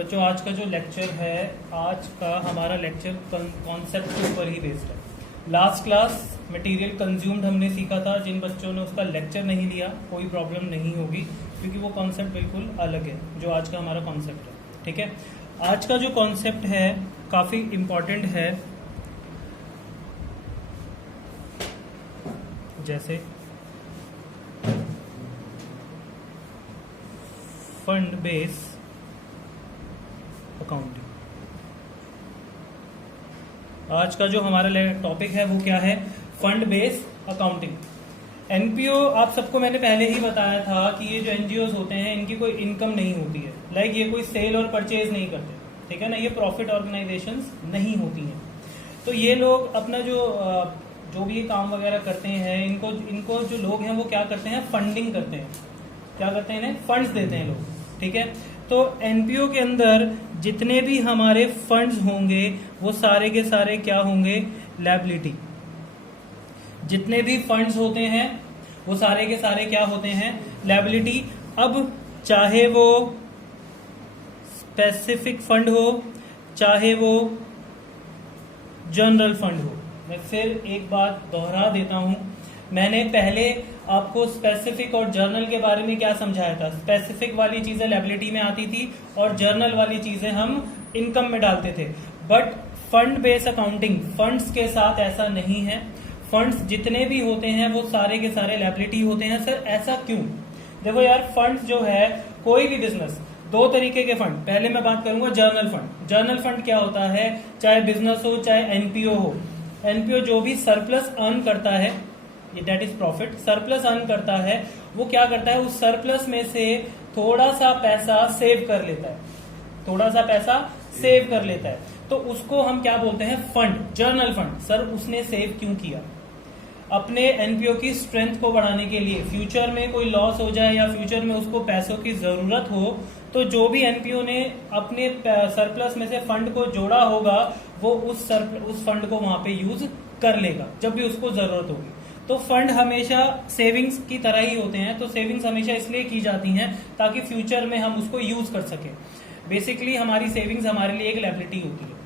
बच्चों आज का जो लेक्चर है, आज का हमारा लेक्चर कॉन्सेप्ट के ऊपर ही बेस्ड है। लास्ट क्लास मटेरियल कंज्यूम्ड हमने सीखा था। जिन बच्चों ने उसका लेक्चर नहीं लिया कोई प्रॉब्लम नहीं होगी, क्योंकि वो कॉन्सेप्ट बिल्कुल अलग है जो आज का हमारा कॉन्सेप्ट है। ठीक है, आज का जो कॉन्सेप्ट है काफ़ी इम्पॉर्टेंट है। जैसे फंड बेस अकाउंटिंग। आज का जो हमारा टॉपिक है वो क्या है? Fund base accounting. एनपीओ आप सबको मैंने पहले ही बताया था कि ये जो एनजीओज होते हैं इनकी कोई इनकम नहीं होती है। लाइक ये कोई सेल और परचेज नहीं करते, ठीक है ना। ये प्रॉफिट ऑर्गेनाइजेशंस नहीं होती हैं। तो ये लोग अपना जो भी ये काम वगैरह करते हैं, इनको जो लोग हैं वो क्या करते हैं? फंडिंग करते हैं। क्या करते हैं? फंड्स देते हैं लोग, ठीक है। तो एनपीओ के अंदर जितने भी हमारे फंड्स होंगे वो सारे के सारे क्या होंगे? लायबिलिटी। जितने भी फंड्स होते हैं वो सारे के सारे क्या होते हैं? लायबिलिटी। अब चाहे वो स्पेसिफिक फंड हो, चाहे वो जनरल फंड हो। मैं फिर एक बात दोहरा देता हूं, मैंने पहले आपको स्पेसिफिक और जर्नल के बारे में क्या समझाया था। स्पेसिफिक वाली चीजें लायबिलिटी में आती थी और जर्नल वाली चीजें हम इनकम में डालते थे। But fund base accounting funds के साथ ऐसा नहीं है। फंड्स जितने भी होते हैं वो सारे के सारे लायबिलिटी होते हैं। सर ऐसा क्यों? देखो यार, फंड्स जो है, कोई भी बिजनेस, दो तरीके के फंड। पहले मैं बात करूंगा जर्नल फंड। जर्नल फंड क्या होता है? चाहे बिजनेस हो चाहे एनपीओ हो, एनपीओ जो भी सरप्लस अर्न करता है, that is profit, surplus earn करता है, वो क्या करता है? उस सरप्लस में से थोड़ा सा पैसा सेव कर लेता है। थोड़ा सा पैसा सेव कर लेता है, तो उसको हम क्या बोलते हैं? Fund, journal fund. सर उसने सेव क्यों किया? अपने एनपीओ की स्ट्रेंथ को बढ़ाने के लिए। फ्यूचर में कोई लॉस हो जाए या फ्यूचर में उसको पैसों की जरूरत हो, तो जो भी एनपीओ ने अपने सरप्लस में से फंड को जोड़ा होगा वो उस फंड को वहां पे यूज कर लेगा जब भी उसको जरूरत होगी। तो फंड हमेशा सेविंग्स की तरह ही होते हैं। तो सेविंग्स हमेशा इसलिए की जाती हैं ताकि फ्यूचर में हम उसको यूज कर सकें। बेसिकली हमारी सेविंग्स हमारे लिए एक लायबिलिटी होती है।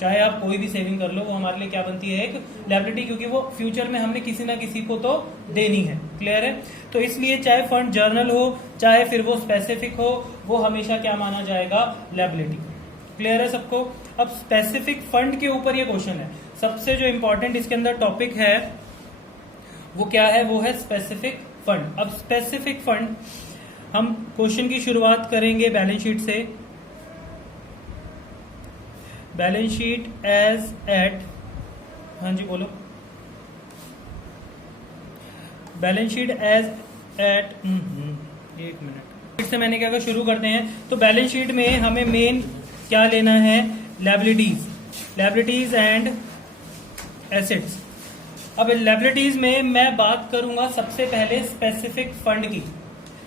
चाहे आप कोई भी सेविंग कर लो, वो हमारे लिए क्या बनती है? एक लायबिलिटी, क्योंकि वो फ्यूचर में हमने किसी ना किसी को तो देनी है। क्लियर है? तो इसलिए चाहे फंड जर्नल हो चाहे फिर वो स्पेसिफिक हो, वो हमेशा क्या माना जाएगा? लायबिलिटी। क्लियर है सबको? अब स्पेसिफिक फंड के ऊपर ये क्वेश्चन है। सबसे जो इंपॉर्टेंट इसके अंदर टॉपिक है वो क्या है? वो है स्पेसिफिक फंड। अब स्पेसिफिक फंड, हम क्वेश्चन की शुरुआत करेंगे बैलेंस शीट से। बैलेंस शीट एज एट, हाँ जी बोलो। बैलेंस शीट एज एट, एक मिनट से मैंने क्या कहा, शुरू करते हैं। तो बैलेंस शीट में हमें मेन क्या लेना है? Liabilities, liabilities and assets. अब लायबिलिटीज में मैं बात करूंगा सबसे पहले स्पेसिफिक फंड की,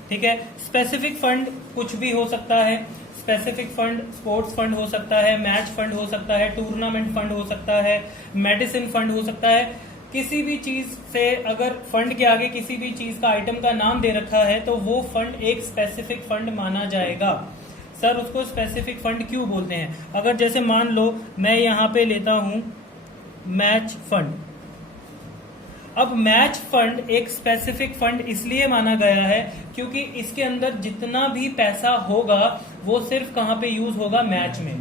ठीक है। स्पेसिफिक फंड कुछ भी हो सकता है। स्पेसिफिक फंड स्पोर्ट्स फंड हो सकता है, मैच फंड हो सकता है, टूर्नामेंट फंड हो सकता है, मेडिसिन फंड हो सकता है। किसी भी चीज से अगर फंड के आगे किसी भी चीज का आइटम का नाम दे रखा है तो वो फंड एक स्पेसिफिक फंड माना जाएगा। सर उसको स्पेसिफिक फंड क्यों बोलते हैं? अगर जैसे मान लो मैं यहां पे लेता हूं मैच फंड। अब मैच फंड एक स्पेसिफिक फंड इसलिए माना गया है क्योंकि इसके अंदर जितना भी पैसा होगा वो सिर्फ कहां पे यूज होगा? मैच में।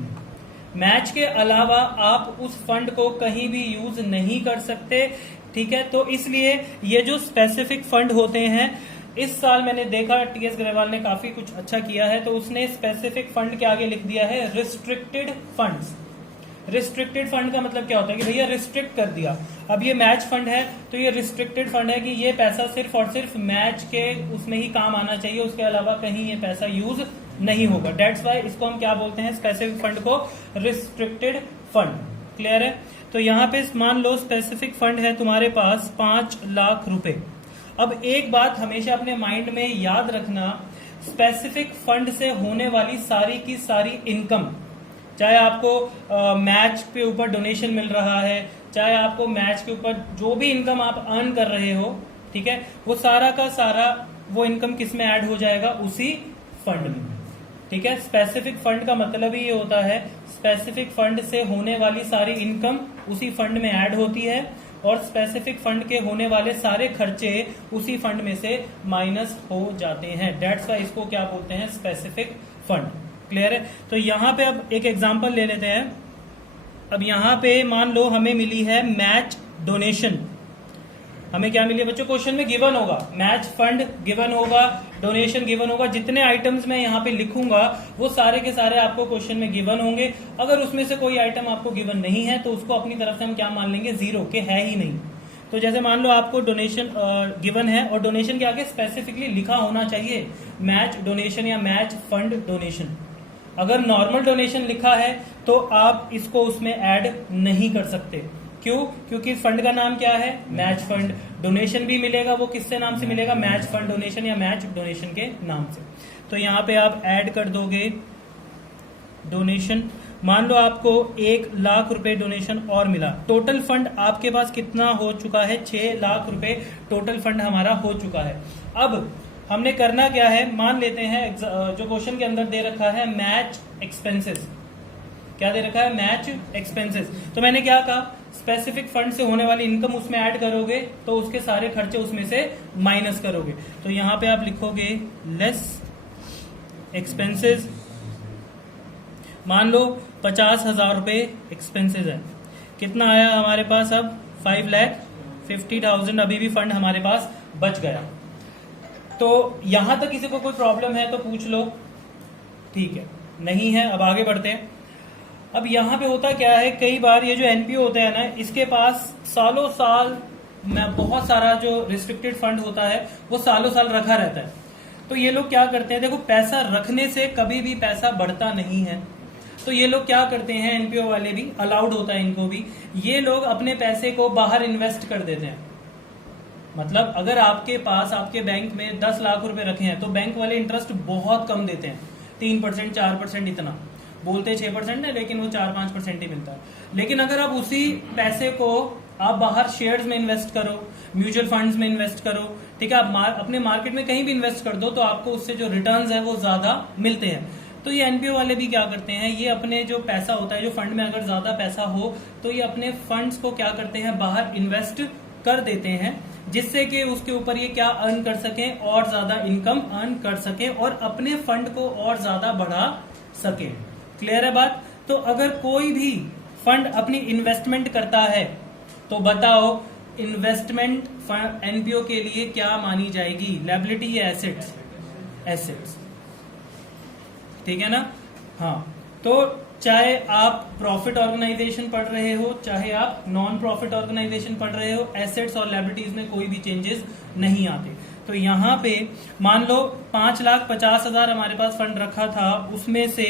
मैच के अलावा आप उस फंड को कहीं भी यूज नहीं कर सकते, ठीक है। तो इसलिए ये जो स्पेसिफिक फंड होते हैं, इस साल मैंने देखा टीएस ग्रेवाल ने काफी कुछ अच्छा किया है, तो उसने स्पेसिफिक फंड के आगे लिख दिया है रिस्ट्रिक्टेड फंड्स। रिस्ट्रिक्टेड फंड का मतलब क्या होता है कि भैया रिस्ट्रिक्ट कर दिया। अब ये मैच फंड है तो ये रिस्ट्रिक्टेड फंड है कि ये पैसा सिर्फ और सिर्फ मैच के उसमें ही काम आना चाहिए, उसके अलावा कहीं ये पैसा यूज नहीं होगा। डेट्स वाई इसको हम क्या बोलते हैं? स्पेसिफिक फंड को रिस्ट्रिक्टेड फंड। क्लियर है? तो यहाँ पे मान लो स्पेसिफिक फंड है तुम्हारे पास 5 लाख रुपए। अब एक बात हमेशा अपने माइंड में याद रखना, स्पेसिफिक फंड से होने वाली सारी की सारी इनकम, चाहे आपको मैच पे ऊपर डोनेशन मिल रहा है, चाहे आपको मैच के ऊपर जो भी इनकम आप अर्न कर रहे हो, ठीक है, वो सारा का सारा वो इनकम किस में ऐड हो जाएगा? उसी फंड में। ठीक है। स्पेसिफिक फंड का मतलब ही ये होता है स्पेसिफिक फंड से होने वाली सारी इनकम उसी फंड में ऐड होती है और स्पेसिफिक फंड के होने वाले सारे खर्चे उसी फंड में से माइनस हो जाते हैं। दैट्स वाई इसको क्या बोलते हैं, स्पेसिफिक फंड। क्लियर है। तो यहां पे अब एक एग्जांपल ले लेते हैं। अब यहां पे मान लो हमें मिली है मैच डोनेशन। हमें क्या मिली है बच्चों, क्वेश्चन में गिवन होगा, मैच फंड गिवन होगा, डोनेशन गिवन होगा। जितने आइटम्स मैं यहाँ पे लिखूंगा वो सारे के सारे आपको क्वेश्चन में गिवन होंगे। अगर उसमें से कोई आइटम आपको गिवन नहीं है तो उसको अपनी तरफ से हम क्या मान लेंगे, जीरो, के है ही नहीं। तो जैसे मान लो आपको डोनेशन गिवन है और डोनेशन के आगे स्पेसिफिकली लिखा होना चाहिए मैच डोनेशन या मैच फंड डोनेशन। अगर नॉर्मल डोनेशन लिखा है तो आप इसको उसमें ऐड नहीं कर सकते। क्यों? क्योंकि फंड का नाम क्या है, मैच फंड। डोनेशन भी मिलेगा वो किससे नाम से मिलेगा, मैच फंड डोनेशन या मैच डोनेशन के नाम से। तो यहां पे आप ऐड कर दोगे डोनेशन। मान लो आपको 1 लाख रुपए डोनेशन और मिला। टोटल फंड आपके पास कितना हो चुका है, 6 लाख रुपए टोटल फंड हमारा हो चुका है। अब हमने करना क्या है, मान लेते हैं जो क्वेश्चन के अंदर दे रखा है मैच एक्सपेंसेस। क्या दे रखा है, मैच एक्सपेंसेस। तो मैंने क्या कहा, स्पेसिफिक फंड से होने वाली इनकम उसमें ऐड करोगे तो उसके सारे खर्चे उसमें से माइनस करोगे। तो यहां पे आप लिखोगे लेस एक्सपेंसेस। मान लो 50,000 रुपए एक्सपेंसेस है। कितना आया हमारे पास अब, 5,50,000। अभी भी फंड हमारे पास बच गया। तो यहां तक किसी को कोई प्रॉब्लम है तो पूछ लो, ठीक है। नहीं है, अब आगे बढ़ते हैं। अब यहाँ पे होता क्या है, कई बार ये जो एनपीओ होता है ना, इसके पास सालों साल में बहुत सारा जो रिस्ट्रिक्टेड फंड होता है वो सालों साल रखा रहता है। तो ये लोग क्या करते हैं, देखो पैसा रखने से कभी भी पैसा बढ़ता नहीं है। तो ये लोग क्या करते हैं, एनपीओ वाले भी, अलाउड होता है इनको भी, ये लोग अपने पैसे को बाहर इन्वेस्ट कर देते हैं। मतलब अगर आपके पास आपके बैंक में 10 लाख रुपए रखे हैं तो बैंक वाले इंटरेस्ट बहुत कम देते हैं, 3% 4%, इतना बोलते 6% है लेकिन वो 4-5% ही मिलता है। लेकिन अगर आप उसी पैसे को आप बाहर शेयर्स में इन्वेस्ट करो, म्यूचुअल फंड्स में इन्वेस्ट करो, ठीक है, आप अपने मार्केट में कहीं भी इन्वेस्ट कर दो तो आपको उससे जो रिटर्न्स है वो ज्यादा मिलते हैं। तो ये एनपीओ वाले भी क्या करते हैं, ये अपने जो पैसा होता है, जो फंड में अगर ज्यादा पैसा हो तो ये अपने फंड्स को क्या करते हैं, बाहर इन्वेस्ट कर देते हैं, जिससे कि उसके ऊपर ये क्या अर्न कर सके, और ज्यादा इनकम अर्न कर सके और अपने फंड को और ज्यादा बढ़ा सके। क्लियर है बात। तो अगर कोई भी फंड अपनी इन्वेस्टमेंट करता है तो बताओ इन्वेस्टमेंट एनपीओ के लिए क्या मानी जाएगी, लायबिलिटी या एसेट्स? एसेट्स, ठीक है ना। हाँ, तो चाहे आप प्रॉफिट ऑर्गेनाइजेशन पढ़ रहे हो, चाहे आप नॉन प्रॉफिट ऑर्गेनाइजेशन पढ़ रहे हो, एसेट्स और लायबिलिटीज में कोई भी चेंजेस नहीं आते। तो यहाँ पे मान लो 5,50,000 हमारे पास फंड रखा था, उसमें से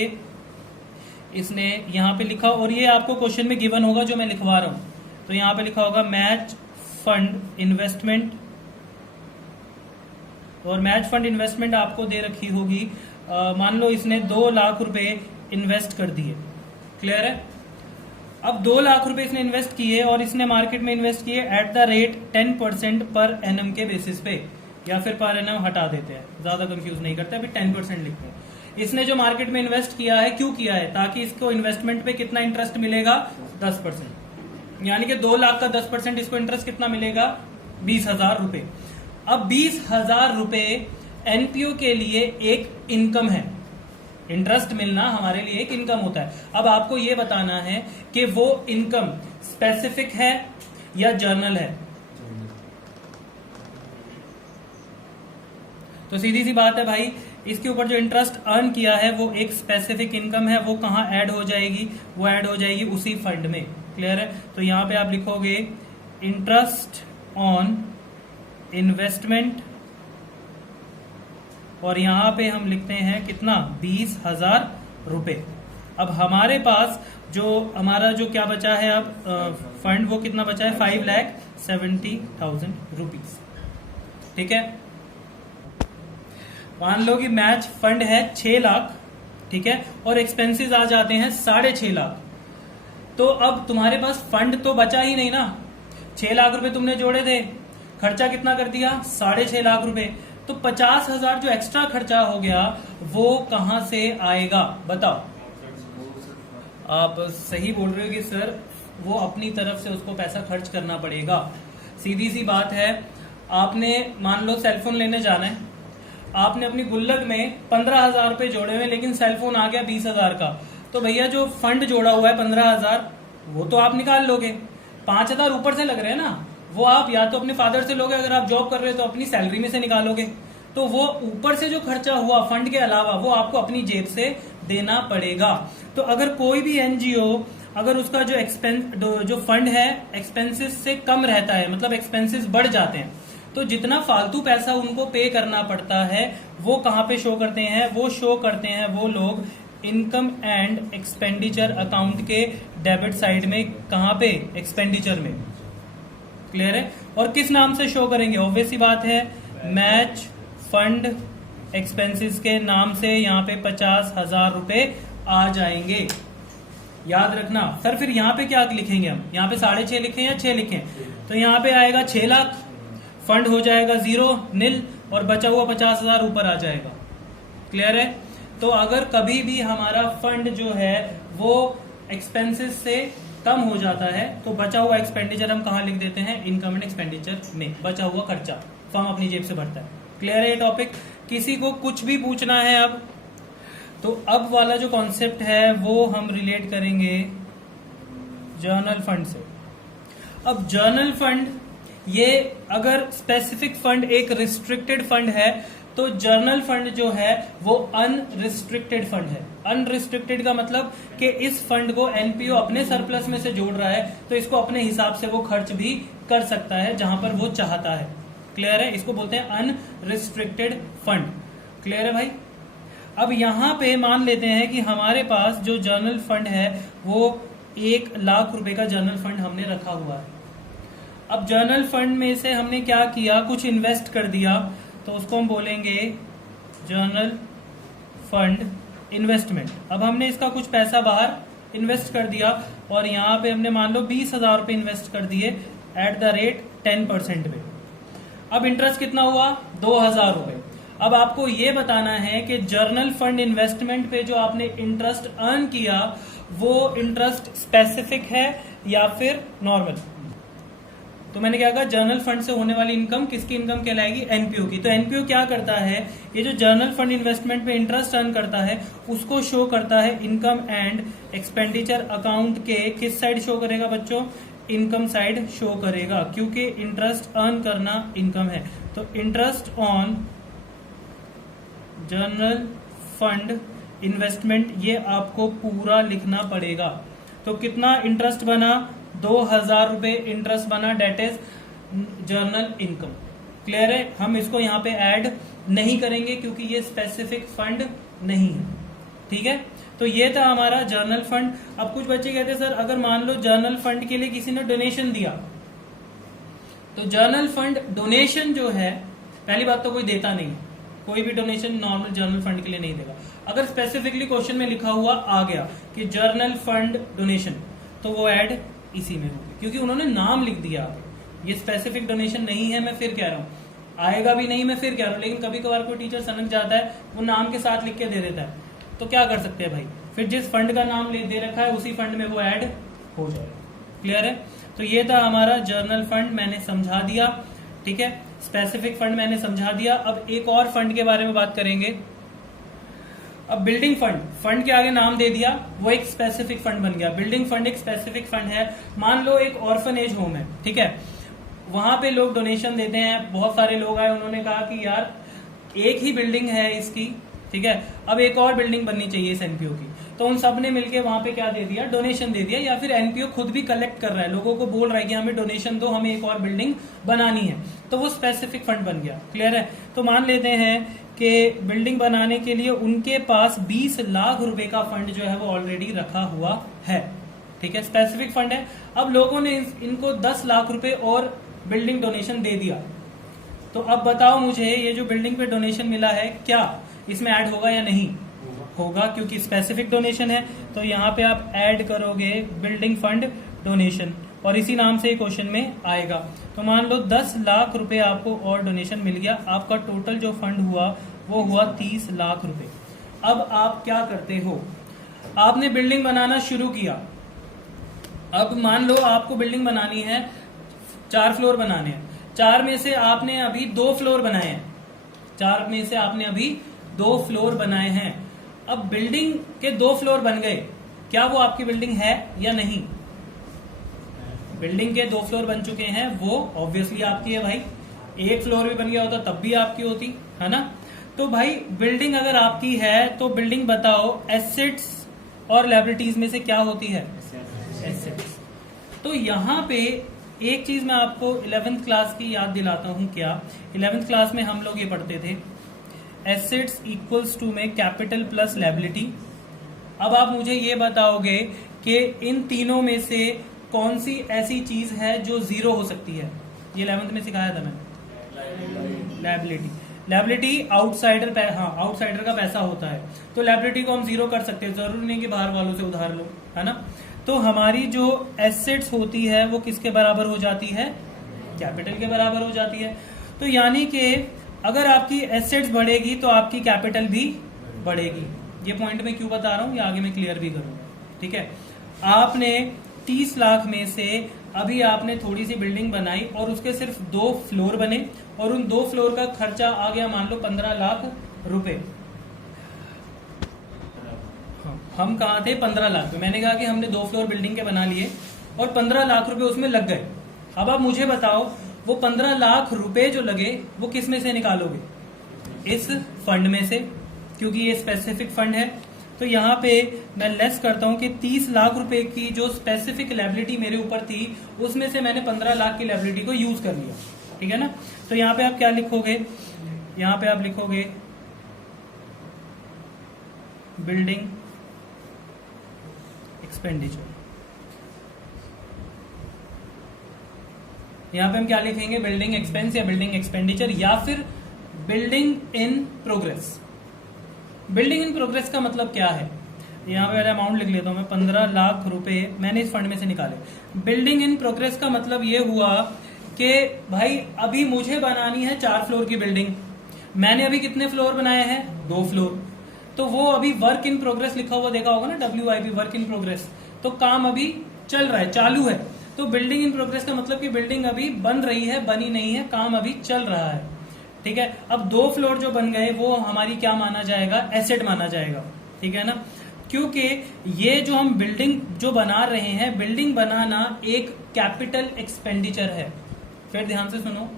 इसने यहाँ पे लिखा, और ये आपको क्वेश्चन में गिवन होगा जो मैं लिखवा रहा हूं। तो यहाँ पे लिखा होगा मैच फंड इन्वेस्टमेंट, और मैच फंड इन्वेस्टमेंट आपको दे रखी होगी, मान लो इसने 2 लाख रुपए इन्वेस्ट कर दिए। क्लियर है। अब 2 लाख रुपए इसने इन्वेस्ट किए और इसने मार्केट में इन्वेस्ट किए at the rate 10% per annum के बेसिस पे, या फिर पर एनम हटा देते हैं, ज्यादा कंफ्यूज नहीं करते, अभी 10% लिखते हैं। इसने जो मार्केट में इन्वेस्ट किया है, क्यों किया है, ताकि इसको इन्वेस्टमेंट पे कितना इंटरेस्ट मिलेगा, 10%। यानी कि 2 लाख का 10% इसको इंटरेस्ट कितना मिलेगा, 20,000 रुपए। अब 20,000 रुपए एनपीओ के लिए एक इनकम है। इंटरेस्ट मिलना हमारे लिए एक इनकम होता है। अब आपको यह बताना है कि वो इनकम स्पेसिफिक है या जर्नल है। तो सीधी सी बात है भाई, इसके ऊपर जो इंटरेस्ट अर्न किया है वो एक स्पेसिफिक इनकम है। वो कहां ऐड हो जाएगी, वो ऐड हो जाएगी उसी फंड में। क्लियर है। तो यहां पे आप लिखोगे इंटरेस्ट ऑन इन्वेस्टमेंट, और यहां पे हम लिखते हैं कितना, 20,000 रुपए। अब हमारे पास जो हमारा जो क्या बचा है अब फंड, वो कितना बचा है, 5,70,000 रुपीज। ठीक है। मान लो कि मैच फंड है 6 लाख, ठीक है, और एक्सपेंसेस आ जाते हैं 6.5 लाख। तो अब तुम्हारे पास फंड तो बचा ही नहीं ना, 6 लाख रुपए तुमने जोड़े थे, खर्चा कितना कर दिया, 6.5 लाख रुपए। तो 50,000 जो एक्स्ट्रा खर्चा हो गया वो कहां से आएगा बताओ। आप सही बोल रहे हो कि सर वो अपनी तरफ से उसको पैसा खर्च करना पड़ेगा। सीधी सी बात है, आपने मान लो सेलफोन लेने जाना है, आपने अपनी गुल्लक में 15,000 रुपए जोड़े हुए, लेकिन सेलफोन आ गया 20,000 का, तो भैया जो फंड जोड़ा हुआ है 15,000 वो तो आप निकाल लोगे, 5,000 ऊपर से लग रहे हैं ना, वो आप या तो अपने फादर से लोगे, अगर आप जॉब कर रहे हो तो अपनी सैलरी में से निकालोगे, तो वो ऊपर से जो खर्चा हुआ फंड के अलावा वो आपको अपनी जेब से देना पड़ेगा। तो अगर कोई भी एनजीओ अगर उसका जो फंड है एक्सपेंसेस से कम रहता है, मतलब एक्सपेंसेस बढ़ जाते हैं, तो जितना फालतू पैसा उनको पे करना पड़ता है वो कहाँ पे शो करते हैं, वो शो करते हैं वो लोग इनकम एंड एक्सपेंडिचर अकाउंट के डेबिट साइड में, कहाँ पे, एक्सपेंडिचर में। क्लियर है? और किस नाम से शो करेंगे, ऑब्वियस सी बात है, मैच फंड एक्सपेंसेस के नाम से यहाँ पे 50,000 रुपए आ जाएंगे। याद रखना सर, फिर यहाँ पे क्या लिखेंगे हम, यहाँ पे 6.5 लिखें या 6 लिखें, तो यहाँ पे आएगा 6 लाख, फंड हो जाएगा 0 नील, और बचा हुआ 50,000 ऊपर आ जाएगा। क्लियर है? तो अगर कभी भी हमारा फंड जो है वो एक्सपेंसेस से कम हो जाता है तो बचा हुआ एक्सपेंडिचर हम कहाँ लिख देते हैं, इनकम एंड एक्सपेंडिचर में। बचा हुआ खर्चा फर्म अपनी जेब से भरता है। क्लियर है ये टॉपिक? किसी को कुछ भी पूछना है अब, तो अब वाला जो कॉन्सेप्ट है वो हम रिलेट करेंगे जर्नल फंड से। अब जर्नल फंड, ये अगर स्पेसिफिक फंड एक रिस्ट्रिक्टेड फंड है तो जर्नल फंड जो है वो अनरिस्ट्रिक्टेड फंड है। अनरिस्ट्रिक्टेड का मतलब कि इस फंड को एनपीओ अपने सरप्लस में से जोड़ रहा है तो इसको अपने हिसाब से वो खर्च भी कर सकता है जहां पर वो चाहता है। क्लियर है? इसको बोलते हैं अनरिस्ट्रिक्टेड फंड। क्लियर है भाई? अब यहां पे मान लेते हैं कि हमारे पास जो जर्नल फंड है वो 1 लाख रुपए का जर्नल फंड हमने रखा हुआ है। अब जर्नल फंड में से हमने क्या किया, कुछ इन्वेस्ट कर दिया, तो उसको हम बोलेंगे जर्नल फंड इन्वेस्टमेंट। अब हमने इसका कुछ पैसा बाहर इन्वेस्ट कर दिया और यहाँ पे हमने मान लो 20,000 रुपए इन्वेस्ट कर दिए एट द रेट 10% पे। अब इंटरेस्ट कितना हुआ, 2,000 रुपए। अब आपको ये बताना है कि जर्नल फंड इन्वेस्टमेंट पे जो आपने इंटरेस्ट अर्न किया वो इंटरेस्ट स्पेसिफिक है या फिर नॉर्मल। तो मैंने क्या कहा, जर्नल फंड से होने वाली इनकम किसकी इनकम कहलाएगी, एनपीओ की। तो एनपीओ क्या करता है, ये जो जर्नल फंड इन्वेस्टमेंट पे इंटरेस्ट अर्न करता है उसको शो करता है इनकम एंड एक्सपेंडिचर अकाउंट के किस साइड शो करेगा बच्चों, इनकम साइड शो करेगा, क्योंकि इंटरेस्ट अर्न करना इनकम है। तो interest on journal fund investment ये आपको पूरा लिखना पड़ेगा। तो कितना इंटरेस्ट बना, 2,000 रुपए इंटरेस्ट बना, that is general income. Clear है? हम इसको यहाँ पे ऐड नहीं करेंगे क्योंकि ये स्पेसिफिक फंड नहीं है। ठीक है? तो ये था हमारा जर्नल फंड। अब कुछ बच्चे कहते हैं सर अगर मान लो जर्नल फंड के लिए किसी ने डोनेशन दिया, तो जर्नल फंड डोनेशन जो है, पहली बात तो कोई देता नहीं, कोई भी डोनेशन नॉर्मल जर्नल फंड के लिए नहीं देगा। अगर स्पेसिफिकली क्वेश्चन में लिखा हुआ आ गया कि जर्नल फंड डोनेशन, तो वो ऐड इसी में होगी, क्योंकि उन्होंने नाम लिख दिया। ये स्पेसिफिक डोनेशन नहीं है, मैं फिर कह रहा हूँ, आएगा भी नहीं, मैं फिर कह रहा हूँ, लेकिन कभी कभार कोई टीचर सनक जाता है, वो नाम के साथ लिख के दे देता है, तो क्या कर सकते हैं भाई, फिर जिस फंड का नाम दे रखा है उसी फंड में वो ऐड हो जाएगा। क्लियर है? तो ये था हमारा जर्नल फंड, मैंने समझा दिया। ठीक है? स्पेसिफिक फंड मैंने समझा दिया। अब एक और फंड के बारे में बात करेंगे। अब बिल्डिंग फंड, फंड के आगे नाम दे दिया, वो एक स्पेसिफिक फंड बन गया। बिल्डिंग फंड एक स्पेसिफिक फंड है। मान लो एक ऑर्फनेज होम है, ठीक है, वहां पे लोग डोनेशन देते हैं, बहुत सारे लोग आए, उन्होंने कहा कि यार एक ही बिल्डिंग है इसकी, ठीक है, अब एक और बिल्डिंग बननी चाहिए इस एनपीओ की, तो उन सब ने मिलकर वहां पे क्या दे दिया, डोनेशन दे दिया, या फिर एनपीओ खुद भी कलेक्ट कर रहा है, लोगों को बोल रहा है कि हमें डोनेशन दो, हमें एक और बिल्डिंग बनानी है, तो वो स्पेसिफिक फंड बन गया। क्लियर है? तो मान लेते हैं कि बिल्डिंग बनाने के लिए उनके पास 20 लाख रुपए का फंड जो है वो ऑलरेडी रखा हुआ है। ठीक है? स्पेसिफिक फंड है। अब लोगों ने इनको 10 लाख रुपए और बिल्डिंग डोनेशन दे दिया, तो अब बताओ मुझे, ये जो बिल्डिंग पे डोनेशन मिला है क्या इसमें ऐड होगा या नहीं होगा, क्योंकि स्पेसिफिक डोनेशन है। तो यहाँ पे आप ऐड करोगे बिल्डिंग फंड डोनेशन, और इसी नाम से क्वेश्चन में आएगा। तो मान लो 10 लाख रुपए आपको और डोनेशन मिल गया, आपका टोटल जो फंड हुआ वो हुआ 30 लाख रुपए। अब आप क्या करते हो, आपने बिल्डिंग बनाना शुरू किया। अब मान लो आपको बिल्डिंग बनानी है, 4 फ्लोर बनाने हैं, 4 में से आपने अभी 2 फ्लोर बनाए हैं, 4 में से आपने अभी 2 फ्लोर बनाए हैं। अब बिल्डिंग के 2 फ्लोर बन गए, क्या वो आपकी बिल्डिंग है या नहीं? बिल्डिंग के 2 फ्लोर बन चुके हैं, वो ऑब्वियसली आपकी है भाई। 1 फ्लोर भी बन गया होता तब भी आपकी होती है ना। तो भाई बिल्डिंग अगर आपकी है तो बिल्डिंग बताओ एसेट्स और लायबिलिटीज में से क्या होती है? एसेट्स। तो यहाँ पे एक चीज मैं आपको 11th क्लास की याद दिलाता हूं। क्या 11th क्लास में हम लोग ये पढ़ते थे, एसेट्स इक्वल्स टू में कैपिटल प्लस लायबिलिटी। अब आप मुझे ये बताओगे कि इन तीनों में से कौन सी ऐसी चीज है जो जीरो हो सकती है? ये 11th में सिखाया था मैंने, लायबिलिटी। लायबिलिटी आउटसाइडर, हाँ आउटसाइडर का पैसा होता है, तो लायबिलिटी को हम जीरो कर सकते हैं, जरूरी नहीं कि बाहर वालों से उधार लो, है ना। तो हमारी जो एसेट्स होती है वो किसके बराबर हो जाती है? कैपिटल के बराबर हो जाती है। तो यानी कि अगर आपकी एसेट्स बढ़ेगी तो आपकी कैपिटल भी बढ़ेगी। ये पॉइंट मैं क्यों बता रहा हूं, ये आगे मैं क्लियर भी करूंगा, ठीक है। आपने 30 लाख में से अभी आपने थोड़ी सी बिल्डिंग बनाई और उसके सिर्फ 2 फ्लोर बने और उन 2 फ्लोर का खर्चा आ गया मान लो 15 लाख रुपए। हम कहा थे 15 लाख पे, मैंने कहा कि हमने 2 फ्लोर बिल्डिंग के बना लिए और 15 लाख रुपए उसमें लग गए। अब आप मुझे बताओ वो 15 लाख रुपए जो लगे वो किस में से निकालोगे? इस फंड में से, क्योंकि ये स्पेसिफिक फंड है। तो यहाँ पे मैं लेस करता हूं कि 30 लाख रुपए की जो स्पेसिफिक लायबिलिटी मेरे ऊपर थी उसमें से मैंने 15 लाख की लायबिलिटी को यूज कर लिया, ठीक है ना। तो यहाँ पे आप क्या लिखोगे? यहाँ पे आप लिखोगे बिल्डिंग एक्सपेंडिचर। यहां पे हम क्या लिखेंगे? बिल्डिंग एक्सपेंस या बिल्डिंग एक्सपेंडिचर या फिर building in progress. Building in progress का मतलब क्या है? यहां पे अमाउंट लिख लेता हूं मैं, 15 लाख रुपए मैंने इस फंड में से निकाले। बिल्डिंग इन प्रोग्रेस का मतलब ये हुआ कि भाई अभी मुझे बनानी है 4 फ्लोर की बिल्डिंग, मैंने अभी कितने फ्लोर बनाए हैं? 2 फ्लोर। तो वो अभी वर्क इन प्रोग्रेस लिखा हुआ देखा होगा ना, WIP, वर्क इन प्रोग्रेस। तो काम अभी चल रहा है, चालू है। तो बिल्डिंग इन प्रोग्रेस का मतलब कि बिल्डिंग अभी बन रही है, बनी नहीं है, काम अभी चल रहा है, ठीक है। अब 2 फ्लोर जो बन गए वो हमारी क्या माना जाएगा? एसेट माना जाएगा, ठीक है ना। क्योंकि ये जो हम बिल्डिंग जो बना रहे हैं, बिल्डिंग बनाना एक कैपिटल एक्सपेंडिचर है। फिर ध्यान से सुनो,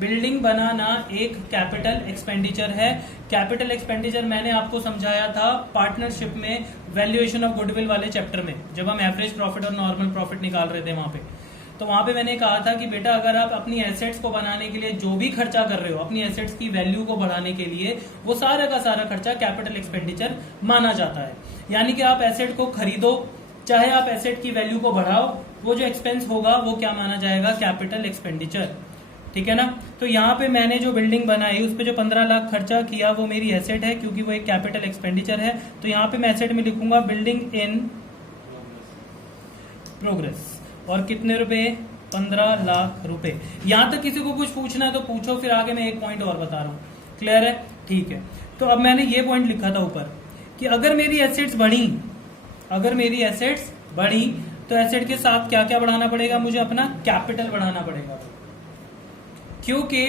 बिल्डिंग बनाना एक कैपिटल एक्सपेंडिचर है। कैपिटल एक्सपेंडिचर मैंने आपको समझाया था पार्टनरशिप में वैल्यूएशन ऑफ गुडविल वाले चैप्टर में, जब हम एवरेज प्रॉफिट और नॉर्मल प्रॉफिट निकाल रहे थे वहां पे। तो वहां पे मैंने कहा था कि बेटा अगर आप अपनी एसेट्स को बनाने के लिए जो भी खर्चा कर रहे हो, अपनी एसेट्स की वैल्यू को बढ़ाने के लिए, वो सारा का सारा खर्चा कैपिटल एक्सपेंडिचर माना जाता है। यानी कि आप एसेट को खरीदो चाहे आप एसेट की वैल्यू को बढ़ाओ, वो जो एक्सपेंस होगा वो क्या माना जाएगा? कैपिटल एक्सपेंडिचर, ठीक है ना। तो यहाँ पे मैंने जो बिल्डिंग बनाई उस पे जो 15 लाख खर्चा किया वो मेरी एसेट है, क्योंकि वो एक कैपिटल एक्सपेंडिचर है। तो यहाँ पे मैं एसेट में लिखूंगा बिल्डिंग इन प्रोग्रेस। और कितने रुपए? 15 लाख रुपए। यहां तक किसी को कुछ पूछना है तो पूछो, फिर आगे मैं एक पॉइंट और बता रहा हूं। क्लियर है? ठीक है। तो अब मैंने ये पॉइंट लिखा था ऊपर कि अगर मेरी एसेट्स बढ़ी, अगर मेरी एसेट्स बढ़ी तो एसेट के साथ क्या क्या बढ़ाना पड़ेगा? मुझे अपना कैपिटल बढ़ाना पड़ेगा, क्योंकि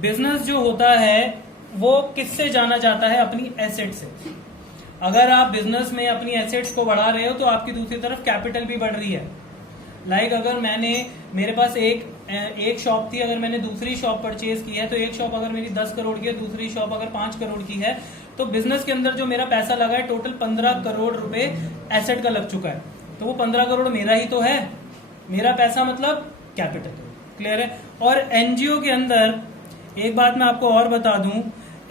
बिजनेस जो होता है वो किससे जाना जाता है? अपनी एसेट से। अगर आप बिजनेस में अपनी एसेट्स को बढ़ा रहे हो तो आपकी दूसरी तरफ कैपिटल भी बढ़ रही है। अगर मेरे पास एक शॉप थी, अगर मैंने दूसरी शॉप परचेज की है, तो एक शॉप अगर मेरी 10 करोड़ की है, दूसरी शॉप अगर 5 करोड़ की है, तो बिजनेस के अंदर जो मेरा पैसा लगा है टोटल 15 करोड़ रुपए एसेट का लग चुका है। तो वो 15 करोड़ मेरा ही तो है, मेरा पैसा मतलब कैपिटल। क्लियर है? और एनजीओ के अंदर एक बात मैं आपको और बता दूं,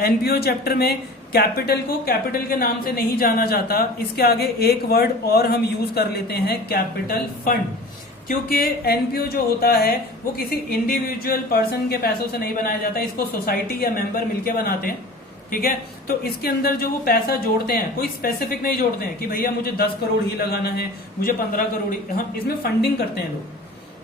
एनपीओ चैप्टर में कैपिटल को कैपिटल के नाम से नहीं जाना जाता, इसके आगे एक वर्ड और हम यूज कर लेते हैं, कैपिटल फंड। क्योंकि एनपीओ जो होता है वो किसी इंडिविजुअल पर्सन के पैसों से नहीं बनाया जाता, इसको सोसाइटी या मेंबर मिलके बनाते हैं, ठीक है। तो इसके अंदर जो वो पैसा जोड़ते हैं, कोई स्पेसिफिक नहीं जोड़ते हैं कि भैया मुझे 10 करोड़ ही लगाना है, मुझे 15 करोड़ ही, हम इसमें फंडिंग करते हैं लोग,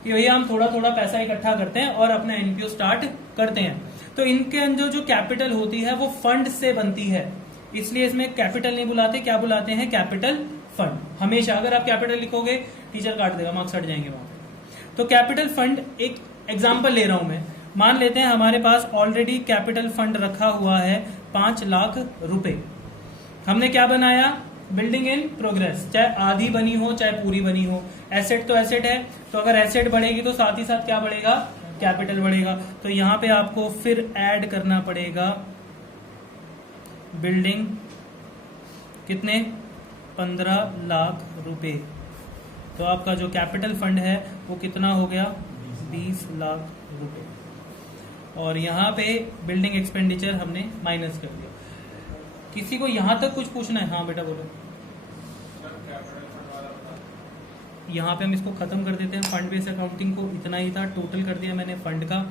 कि भैया हम थोड़ा थोड़ा पैसा इकट्ठा करते हैं और अपना एनपीओ स्टार्ट करते हैं। तो इनके अंदर जो कैपिटल होती है वो फंड से बनती है, इसलिए इसमें कैपिटल नहीं बुलाते, क्या बुलाते हैं, कैपिटल फंड। हमेशा अगर आप कैपिटल लिखोगे टीचर काट देगा, मार्क्स हट जाएंगे वहां पे। तो कैपिटल फंड, एक एग्जाम्पल ले रहा हूं मैं, मान लेते हैं हमारे पास ऑलरेडी कैपिटल फंड रखा हुआ है 5 लाख रुपए। हमने क्या बनाया, बिल्डिंग इन प्रोग्रेस, चाहे आधी बनी हो चाहे पूरी बनी हो, एसेट तो एसेट है, तो अगर एसेट बढ़ेगी तो साथ ही साथ क्या बढ़ेगा, कैपिटल बढ़ेगा। तो यहां पे आपको फिर ऐड करना पड़ेगा बिल्डिंग, कितने, 15 लाख रुपए। तो आपका जो कैपिटल फंड है वो कितना हो गया, 20 लाख रुपए। और यहाँ पे बिल्डिंग एक्सपेंडिचर हमने माइनस कर दिया। किसी को यहां तक कुछ पूछना है? हाँ बेटा बोलो। यहाँ पे हम इसको खत्म कर देते हैं, फंड बेस्ड अकाउंटिंग को इतना ही था, टोटल कर दिया मैंने फंड का,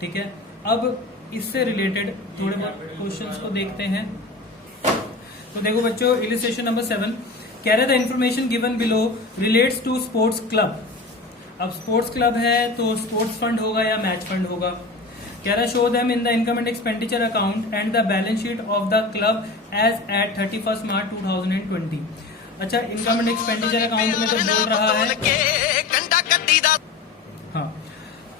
ठीक है। अब इससे रिलेटेड थोड़े बहुत क्वेश्चंस को देखते हैं। तो देखो बच्चों, इलिस्ट्रेशन नंबर 7 कह रहे थे information given below relates to sports club. अब स्पोर्ट्स क्लब है तो स्पोर्ट्स फंड होगा या मैच फंड होगा। कह रहा show them in the income and expenditure account and the balance sheet of the club as at 31 March 2020। अच्छा, income and expenditure account में तो बोल रहा है, हाँ,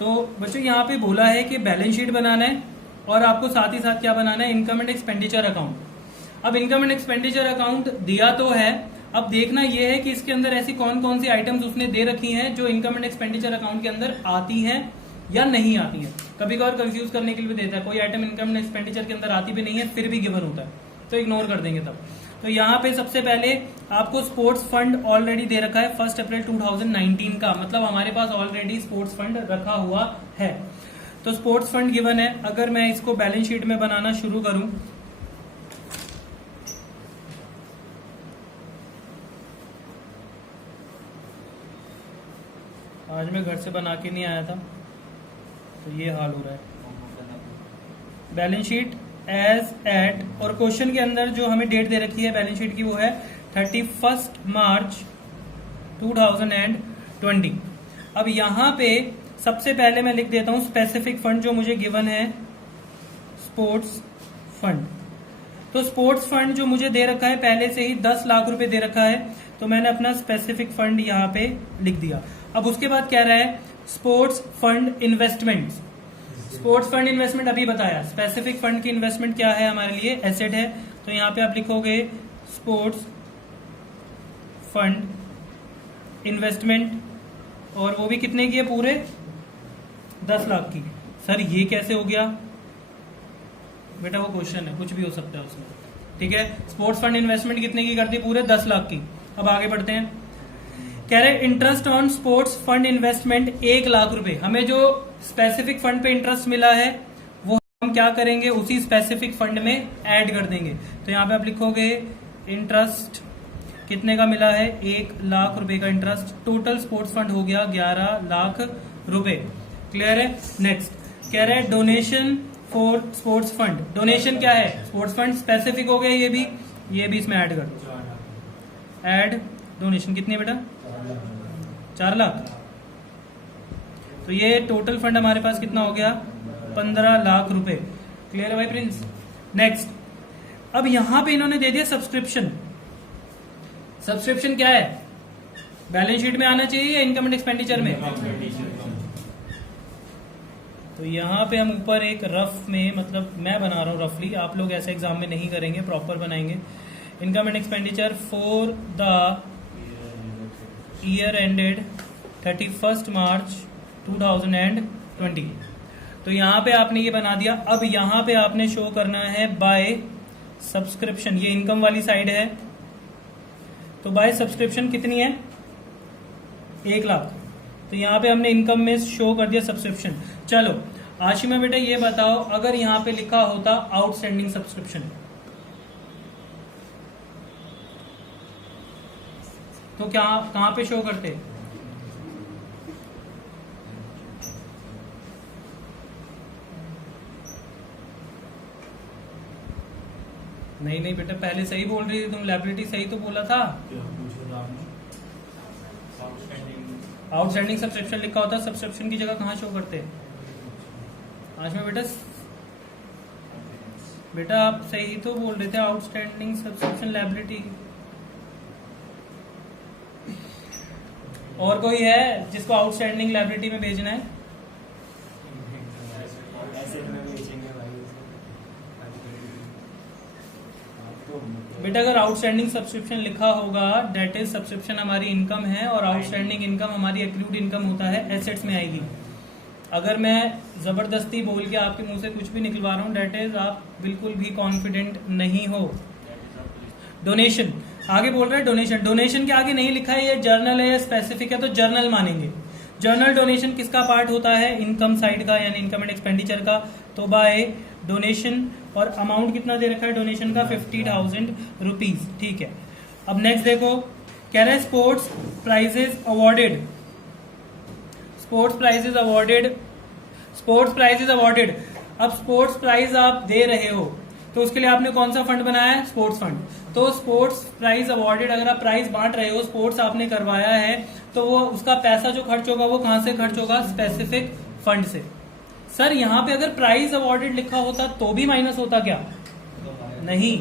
तो बच्चों यहाँ पे बोला है कि बैलेंस शीट बनाना है और आपको साथ ही साथ क्या बनाना है, इनकम एंड एक्सपेंडिचर अकाउंट। अब इनकम एंड एक्सपेंडिचर अकाउंट दिया तो है, अब देखना यह है कि इसके अंदर ऐसी कौन कौन सी आइटम्स उसने दे रखी हैं जो इनकम एंड एक्सपेंडिचर अकाउंट के अंदर आती हैं या नहीं आती है। कभी कभार कंफ्यूज करने के लिए भी देता है, कोई आइटम इनकम एंड एक्सपेंडिचर के अंदर आती भी नहीं है फिर भी गिवन होता है, तो इग्नोर कर देंगे तब। तो यहाँ पे सबसे पहले आपको स्पोर्ट्स फंड ऑलरेडी दे रखा है 1 अप्रैल 2019 का, मतलब हमारे पास ऑलरेडी स्पोर्ट्स फंड रखा हुआ है। तो स्पोर्ट्स फंड गिवन है। अगर मैं इसको बैलेंस शीट में बनाना शुरू करूं, आज मैं घर से बना के नहीं आया था तो ये हाल हो रहा है। बैलेंस शीट एज एट, और क्वेश्चन के अंदर जो हमें डेट दे रखी है बैलेंस शीट की वो है 31 मार्च 2020। अब यहाँ पे सबसे पहले मैं लिख देता हूं स्पेसिफिक फंड जो मुझे गिवन है, स्पोर्ट्स फंड। तो स्पोर्ट्स फंड जो मुझे दे रखा है पहले से ही 10 लाख रुपए दे रखा है, तो मैंने अपना स्पेसिफिक फंड यहाँ पे लिख दिया। अब उसके बाद क्या रहा है, sports fund investment. Sports fund investment अभी बताया, स्पेसिफिक फंड की इन्वेस्टमेंट क्या है हमारे लिए, एसेट है। तो यहाँ पे आप लिखोगे स्पोर्ट्स फंड इन्वेस्टमेंट, और वो भी कितने की है, पूरे 10 लाख की। सर ये कैसे हो गया बेटा, वो क्वेश्चन है, कुछ भी हो सकता है उसमें, ठीक है। स्पोर्ट्स फंड इन्वेस्टमेंट कितने की कर दी, पूरे 10 लाख की। अब आगे बढ़ते हैं, कह रहे interest on sports fund investment 1 lakh रुपए। हमें जो स्पेसिफिक फंड पे इंटरेस्ट मिला है वो हम क्या करेंगे, उसी स्पेसिफिक फंड में ऐड कर देंगे। तो यहाँ पे आप लिखोगे इंटरेस्ट कितने का मिला है, 1 लाख रुपए का इंटरेस्ट। टोटल स्पोर्ट्स फंड हो गया 11 लाख रुपए। क्लियर है। नेक्स्ट कह रहे donation for sports fund. Donation क्या है, स्पोर्ट्स फंड स्पेसिफिक हो गया, ये भी इसमें ऐड कर दो। ऐड डोनेशन कितनी बेटा, 4 लाख। तो ये टोटल फंड हमारे पास कितना हो गया, 15 लाख रुपए। क्लियर है भाई प्रिंस। नेक्स्ट, अब यहां पे इन्होंने दे दिया सब्सक्रिप्शन। सब्सक्रिप्शन क्या है, बैलेंस शीट में आना चाहिए या इनकम एंड एक्सपेंडिचर में। तो यहाँ पे हम ऊपर एक रफ में, मतलब मैं बना रहा हूँ रफली, आप लोग ऐसे एग्जाम में नहीं करेंगे, प्रॉपर बनाएंगे। Income and expenditure for the year ended 31 March 2020। तो यहाँ पे आपने ये बना दिया। अब यहाँ पे आपने शो करना है बाय सब्सक्रिप्शन, ये इनकम वाली साइड है। तो बाय सब्सक्रिप्शन कितनी है, 1 लाख। तो यहाँ पे हमने इनकम में शो कर दिया सब्सक्रिप्शन। चलो आशिमा बेटा ये बताओ, अगर यहाँ पे लिखा होता आउटस्टैंडिंग सब्सक्रिप्शन तो क्या कहां पे शो करते, नहीं बेटा पहले सही बोल रही थी तुम, लायबिलिटी सही तो बोला था। आउटस्टैंडिंग सब्सक्रिप्शन लिखा होता है, सब्सक्रिप्शन की जगह कहाँ शो करते हैं आज में बेटा आप सही तो बोल रहे थे, आउटस्टैंडिंग सब्सक्रिप्शन लायबिलिटी। और कोई है जिसको आउटस्टैंडिंग लायबिलिटी में भेजना है? बेटा अगर आउटस्टैंडिंग सब्सक्रिप्शन लिखा होगा डेट इज सब्सक्रिप्शन हमारी इनकम है और आउटस्टैंडिंग इनकम हमारी एक्रूड इनकम होता है, एसेट्स में आएगी। अगर मैं जबरदस्ती बोल के आपके मुंह से कुछ भी निकलवा रहा हूँ डेट इज आप बिल्कुल भी कॉन्फिडेंट नहीं हो। डोनेशन आगे बोल रहा है, डोनेशन, डोनेशन के आगे नहीं लिखा है ये जर्नल है या स्पेसिफिक है तो जर्नल मानेंगे। जर्नल डोनेशन किसका पार्ट होता है? इनकम साइड का, यानी इनकम एंड एक्सपेंडिचर का। तो बाय डोनेशन, और अमाउंट कितना दे रखा है डोनेशन का? 50,000 रुपीज। ठीक है, अब नेक्स्ट देखो, कह रहे हैं sports prizes awarded, sports prizes awarded, sports prizes awarded. अब स्पोर्ट्स प्राइज आप दे रहे हो तो उसके लिए आपने कौन सा फंड बनाया है? Sports fund. तो स्पोर्ट्स प्राइज अवॉर्डेड, अगर आप प्राइज बांट रहे हो, स्पोर्ट्स आपने करवाया है, तो वो उसका पैसा जो खर्च होगा वो कहां से खर्च होगा? स्पेसिफिक फंड से। सर यहाँ पे अगर प्राइज अवॉर्डेड लिखा होता तो भी माइनस होता क्या? नहीं,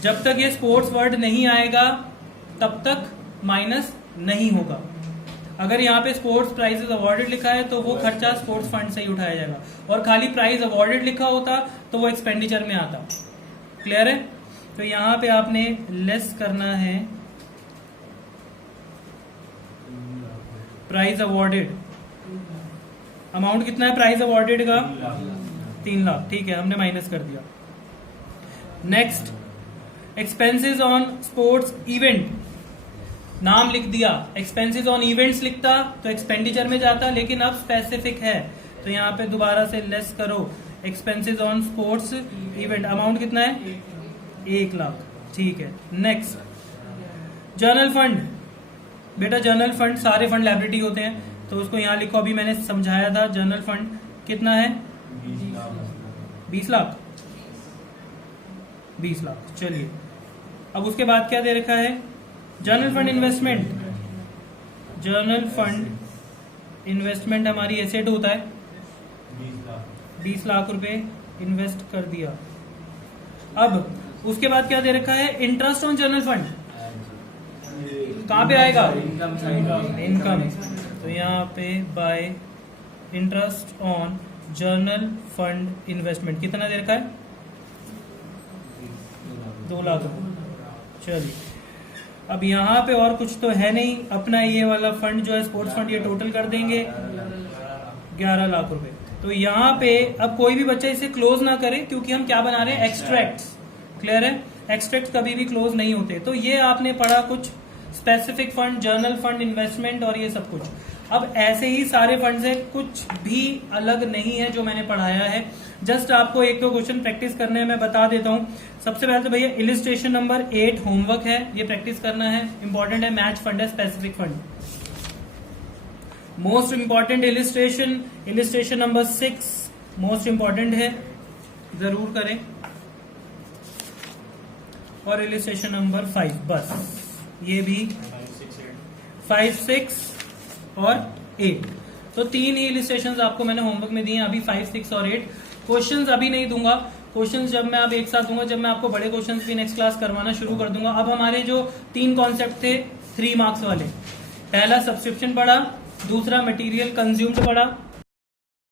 जब तक ये स्पोर्ट्स वर्ड नहीं आएगा तब तक माइनस नहीं होगा। अगर यहाँ पे स्पोर्ट्स प्राइजेस अवॉर्डेड लिखा है तो वो खर्चा स्पोर्ट्स फंड से ही उठाया जाएगा, और खाली प्राइज अवॉर्डेड लिखा होता तो वो एक्सपेंडिचर में आता। क्लियर है? तो यहाँ पे आपने लेस करना है प्राइज अवॉर्डेड। अमाउंट कितना है प्राइज अवॉर्डेड का? 3 लाख। ठीक है, हमने माइनस कर दिया। Next, expenses on sports event, नाम लिख दिया। एक्सपेंसेस ऑन इवेंट्स लिखता तो एक्सपेंडिचर में जाता, लेकिन अब स्पेसिफिक है तो यहाँ पे दोबारा से लेस करो। Expenses on sports event, amount कितना है? 1 लाख। ठीक है, नेक्स्ट, जर्नल फंड। बेटा जर्नल फंड, सारे फंड लायबिलिटी होते हैं तो उसको यहाँ लिखो, अभी मैंने समझाया था। जर्नल फंड कितना है? 20 लाख। 20 लाख। चलिए, अब उसके बाद क्या दे रखा है? Journal fund investment. Journal fund investment हमारी एसेट होता है, 20 लाख रुपए इन्वेस्ट कर दिया। अब उसके बाद क्या दे रखा है? Interest on journal fund. कहां पे आएगा? इनकम। तो यहाँ पे bye interest on journal fund investment कितना दे रखा है? 2 लाख। चलिए, अब यहाँ पे और कुछ तो है नहीं, अपना ये वाला फंड जो है स्पोर्ट्स फंड, ये टोटल कर देंगे 11 लाख रुपए। तो यहाँ पे अब कोई भी बच्चा इसे क्लोज ना करे, क्योंकि हम क्या बना रहे हैं? एक्सट्रैक्ट्स। क्लियर है? एक्सट्रैक्ट कभी भी क्लोज नहीं होते। तो ये आपने पढ़ा कुछ specific fund, journal fund, investment और ये सब कुछ। अब ऐसे ही सारे फंड से कुछ भी अलग नहीं है जो मैंने पढ़ाया है। जस्ट आपको एक दो क्वेश्चन प्रैक्टिस करने हैं, मैं बता देता हूं। सबसे पहले तो भैया इलिस्ट्रेशन नंबर 8 होमवर्क है, ये प्रैक्टिस करना है, इंपॉर्टेंट है। मैच फंड है, specific fund. Most important illustration, illustration number 6 most important है, जरूर करें। और इलिस्ट्रेशन नंबर 5, बस ये भी 5, 6 और 8। तो 3 ही इलिस्ट्रेशंस आपको मैंने होमवर्क में दिए हैं, अभी 5, 6 और 8। क्वेश्चंस अभी नहीं दूंगा, क्वेश्चंस जब मैं अब एक साथ दूंगा, जब मैं आपको बड़े क्वेश्चंस भी नेक्स्ट क्लास करवाना शुरू कर दूंगा। अब हमारे जो 3 कॉन्सेप्ट थे 3 मार्क्स वाले, पहला सब्सक्रिप्शन पढ़ा, दूसरा मटेरियल कंज्यूम्ड पढ़ा,